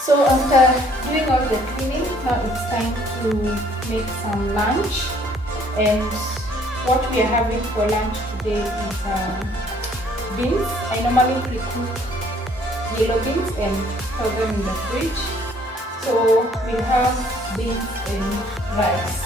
So after doing all the cleaning, now it's time to make some lunch. And what we are having for lunch today is beans. I normally pre-cook yellow beans and store them in the fridge. So we have beans and rice.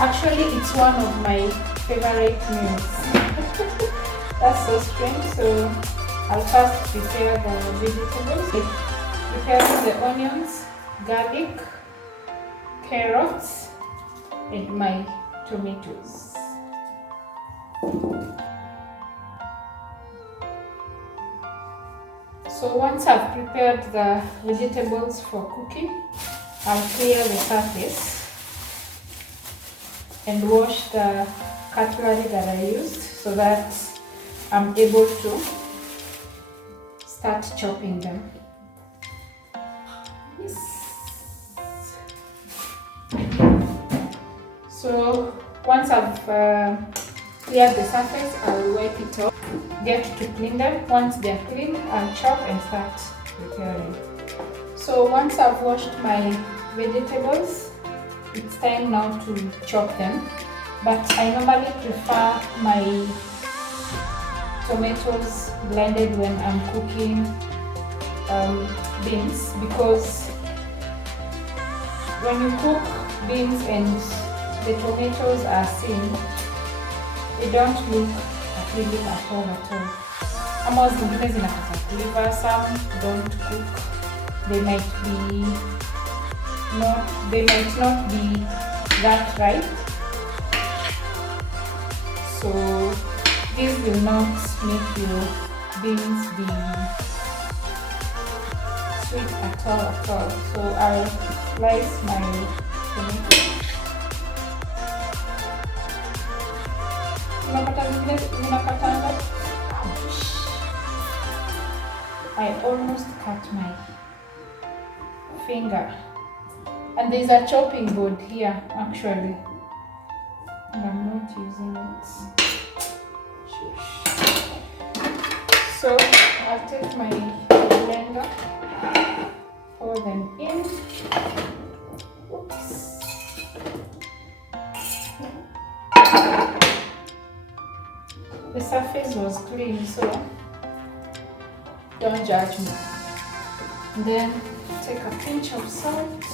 Actually, it's one of my favorite meals. That's so strange. So I'll first prepare the vegetables. Preparing the onions, garlic, carrots, and my tomatoes. So once I've prepared the vegetables for cooking, I'll clear the surface and wash the cutlery that I used so that I'm able to start chopping them. Yes. So once I've cleared the surface, I'll wipe it off, get to clean them. Once they're clean, I'll chop and start preparing. So once I've washed my vegetables, it's time now to chop them. But I normally prefer my tomatoes blended when I'm cooking beans, because when you cook beans and the tomatoes are seen, they don't look appealing at all. Ama zingine zinakata kuiva, some don't cook. They might not be that right. So this will not make your beans be sweet at all. So I'll slice my tomato. I almost cut my finger. And there's a chopping board here actually. And I'm not using it. So I'll take my blender, pour them in. Oops. The surface was clean, so don't judge me. Then take a pinch of salt.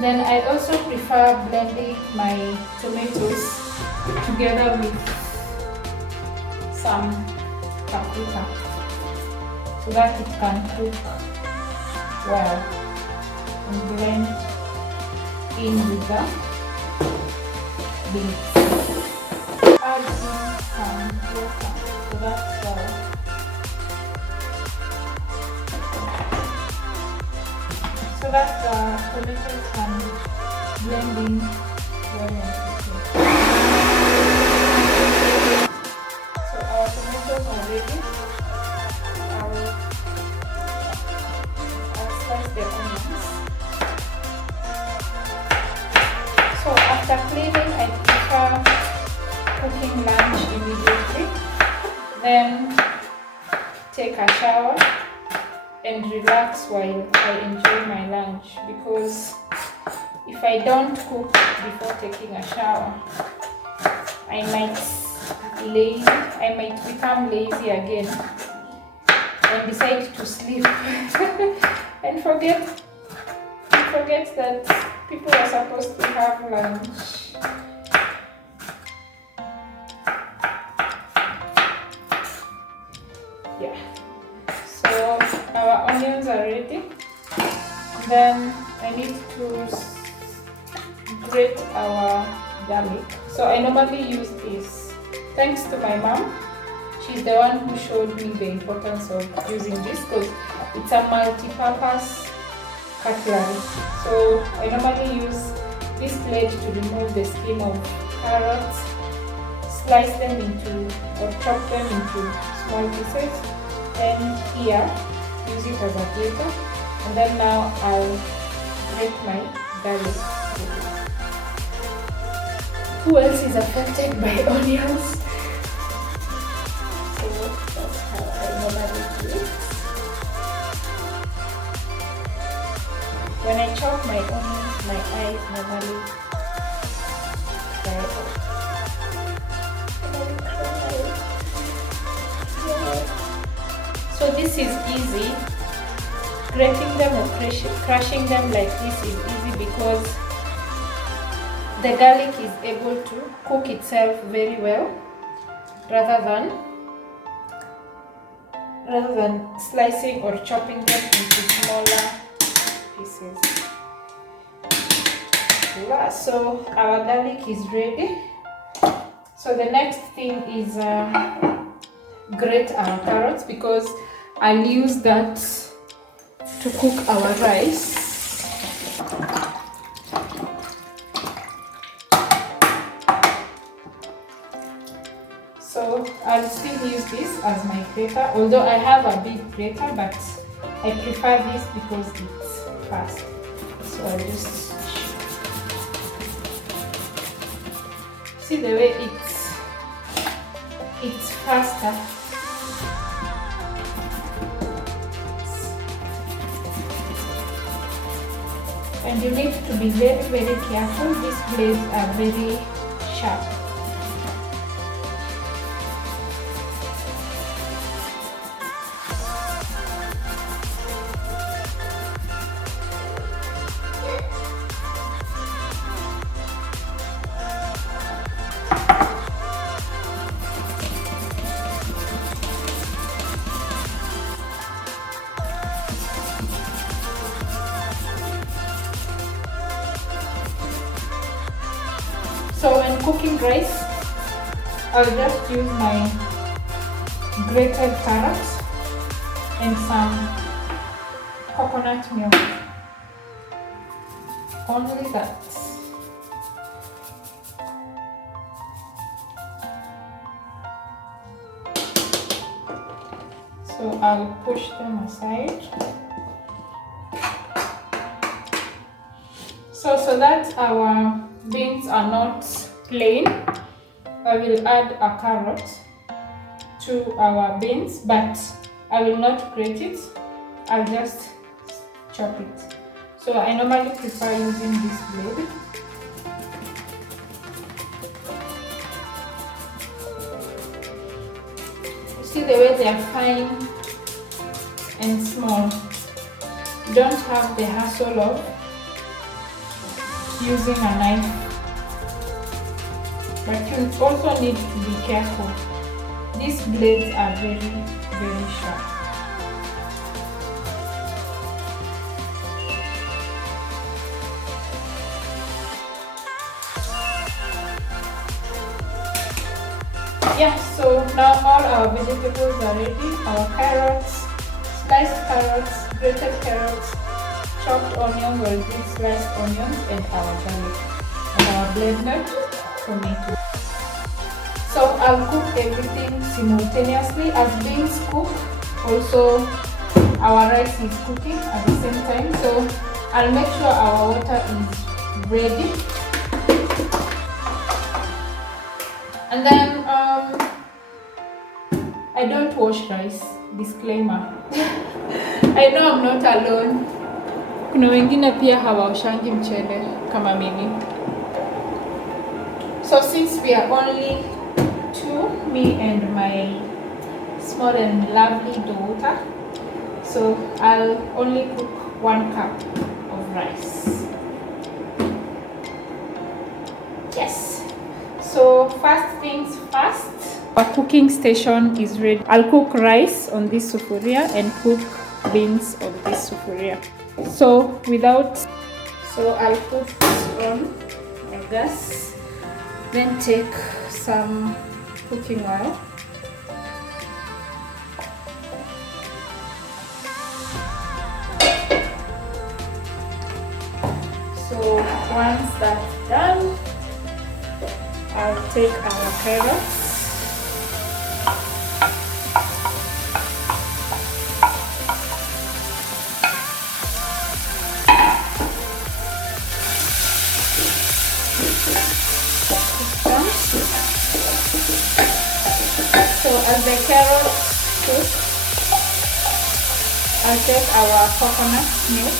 Then I also prefer blending my tomatoes together with some paprika so that it can cook well and blend in with the beans. Add in some water so that the tomatoes can blend in well and quickly. So our tomatoes are ready. I'll slice the onions. So after cleaning, I prefer cooking lunch immediately. Then take a shower and relax while I enjoy my lunch, because if I don't cook before taking a shower, I might become lazy again and decide to sleep and forget that people are supposed to have lunch. Yeah. So our onions are ready. Then I need to grate our garlic. So I normally use this. Thanks to my mom. She's the one who showed me the importance of using this because it's a multi-purpose cutlery. So I normally use this blade to remove the skin of carrots, slice them into or chop them into small pieces. Then here, use it as a grater. And then now I'll grate my garlic. Who else is affected by onions? So that's how I normally do it. When I chop my onions, my eyes normally dry out. So this is easy. Grating them or crushing them like this is easy because the garlic is able to cook itself very well rather than slicing or chopping them into smaller pieces. So our garlic is ready. So the next thing is grate our carrots because I'll use that to cook our rice. So I'll still use this as my grater, although I have a big grater, but I prefer this because it's fast. So I'll just see the way it's faster. And you need to be very, very careful. These blades are very sharp. So when cooking rice, I'll just use my grated carrots and some coconut milk. Only that. So I'll push them aside. So that our beans are not plain, I will add a carrot to our beans, but I will not grate it, I'll just chop it. So I normally prefer using this blade. See the way they are fine and small. You don't have the hassle of using a knife, but you also need to be careful. These blades are very, very sharp. Yeah, so now all our vegetables are ready. Our carrots, sliced carrots, grated carrots, chopped onions or big sliced onions, and our garlic, and our blended tomato. So I'll cook everything simultaneously. As beans cook, also our rice is cooking at the same time. So I'll make sure our water is ready. And then I don't wash rice, disclaimer. I know I'm not alone. Kuna wengine pia hawaoshangi mchele kama mimi. So since we are only two, me and my small and lovely daughter, so I'll only cook 1 cup of rice. Yes. So first things first, our cooking station is ready. I'll cook rice on this sufuria and cook beans on this sufuria. So I'll put this on the gas, then take some cooking oil. So once that's done, I'll take our carrots. done. So as the carrots cook, I'll take our coconut milk.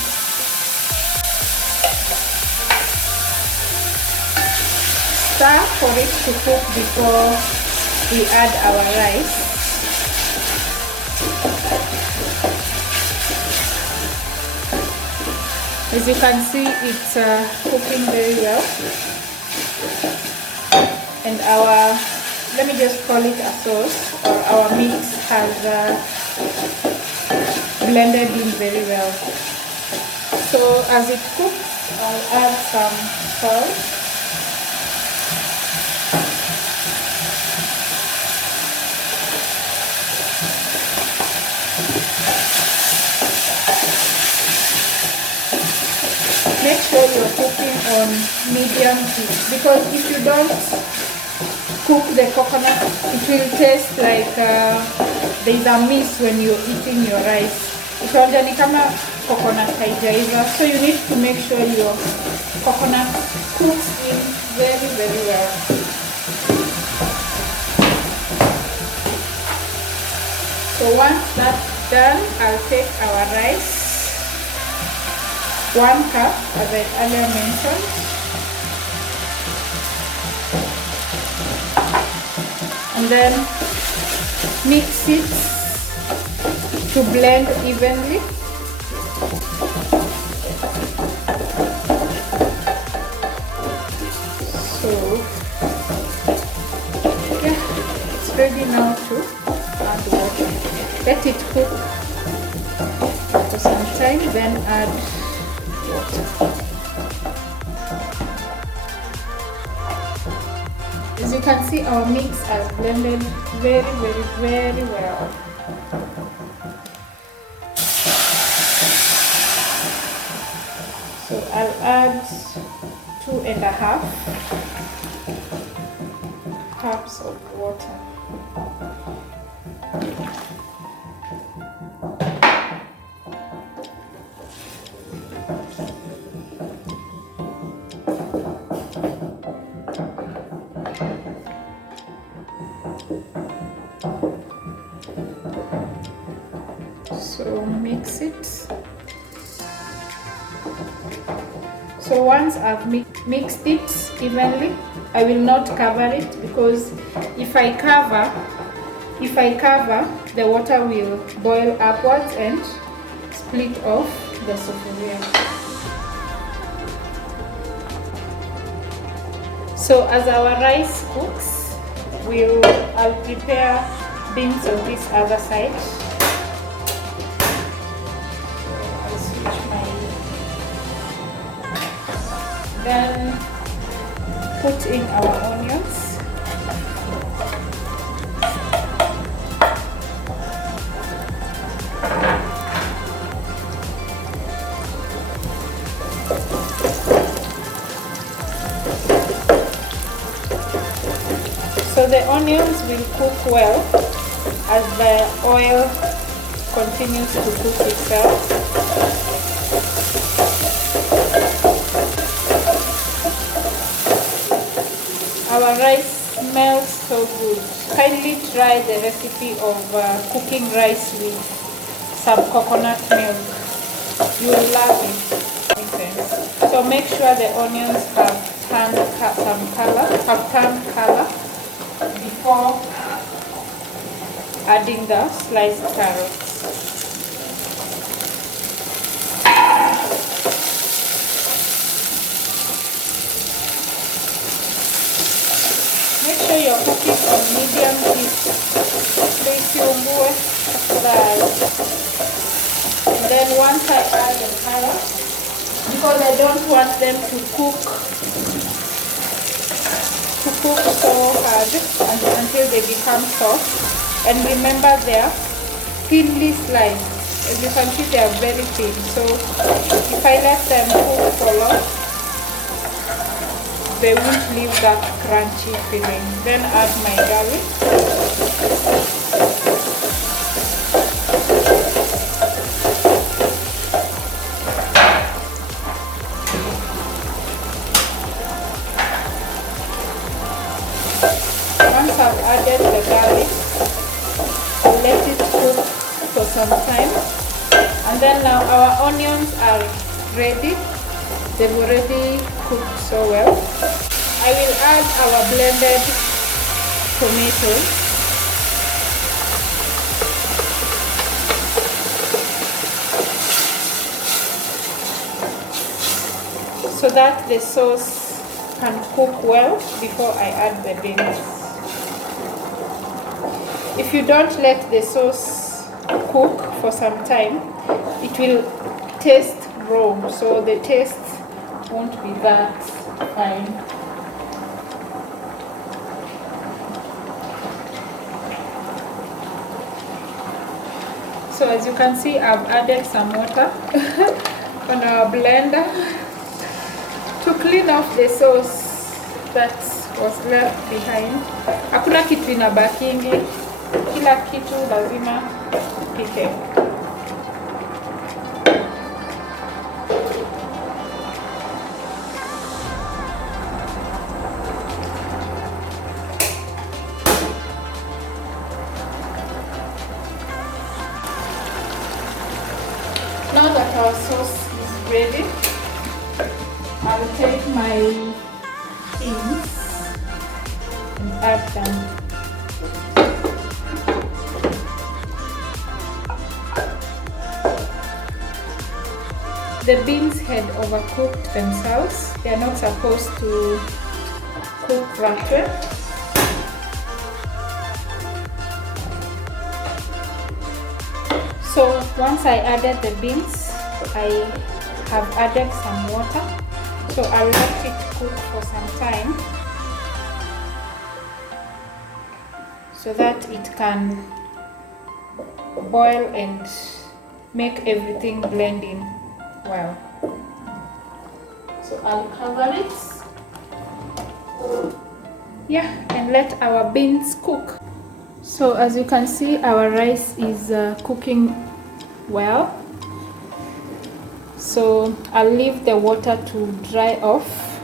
Stir for it to cook before we add our rice. As you can see, it's cooking very well. And our, let me just call it a sauce, or our mix has blended in very well. So as it cooks, I'll add some salt. Make sure you're cooking on medium heat, because if you don't cook the coconut, it will taste like there's a miss when you're eating your rice. Itaonja ni kama coconut haijaiva, so you need to make sure your coconut cooks in very, very well. So once that's done, I'll take our rice. 1 cup, as I earlier mentioned. And then mix it to blend evenly. So yeah, it's ready now to add water. Let it cook for some time, then add water. As you can see, our mix has blended very, very, very well. So I'll add 2.5 cups of water. So mix it. So once I've mixed it evenly, I will not cover it, because if I cover, the water will boil upwards and split off the sufuria. So as our rice cooks, I'll prepare beans on this other side. Then put in our onions. So the onions will cook well as the oil continues to cook itself. Our rice smells so good. Kindly try the recipe of cooking rice with some coconut milk. You will love it. So make sure the onions have turned color before adding the sliced carrots. Make sure you're cooking on medium heat. And then once I add the carrots, because I don't want them to cook so hard until they become soft. And remember, they're thinly sliced. As you can see, they are very thin. So if I let them cook for long, they won't leave that crunchy feeling. Then add my garlic. added the garlic. I'll let it cook for some time. And then now our onions are ready. They've already cooked so well. I will add our blended tomatoes. So that the sauce can cook well before I add the beans. If you don't let the sauce cook for some time, it will taste raw, so the taste won't be that fine. So as you can see, I've added some water on our blender to clean off the sauce that was left behind. Hakuna kitu inabakingi, kila kitu lazima pike. Now that our sauce is ready, I'll take my beans and add them. The beans had overcooked themselves. They are not supposed to cook that way. So once I added the beans, I have added some water. So I'll let it cook for some time so that it can boil and make everything blend in well. So I'll cover it. Yeah, and let our beans cook. So as you can see, our rice is cooking well. So I'll leave the water to dry off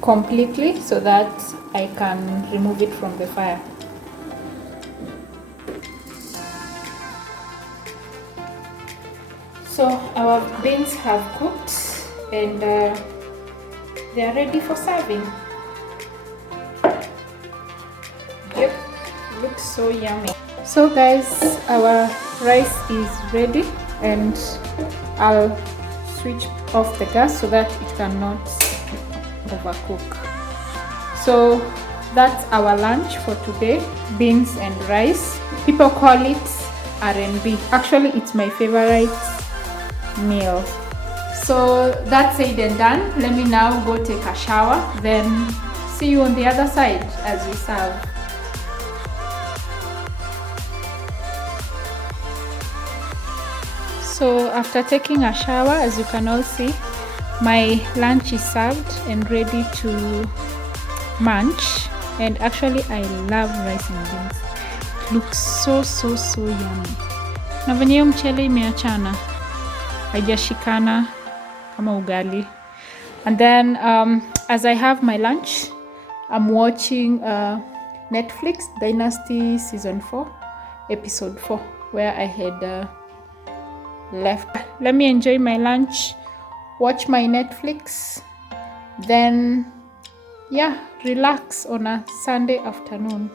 completely so that I can remove it from the fire. So our beans have cooked and they are ready for serving. Yep, looks so yummy. So guys, our rice is ready and I'll switch off the gas so that it cannot overcook. So that's our lunch for today, beans and rice. People call it R&B. Actually, it's my favorite meal. So that's said and done. Let me now go take a shower, then see you on the other side as we serve. So after taking a shower, as you can all see, my lunch is served and ready to munch. And actually I love rice and beans. It looks so yummy. Na venye hiyo mchele imeachana, haijashikana kama ugali. And then as I have my lunch, I'm watching Netflix Dynasty season 4, episode 4, where I had left. Let me enjoy my lunch, watch my Netflix, then yeah, relax on a Sunday afternoon.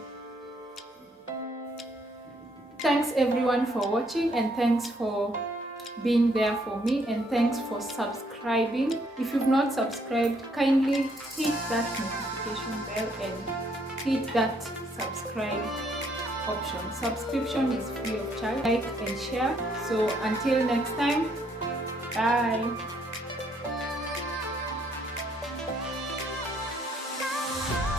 Thanks everyone for watching, and thanks for being there for me, and thanks for subscribing. If you've not subscribed, kindly hit that notification bell and hit that subscribe option. Subscription is free of charge. Like and share. So until next time, bye.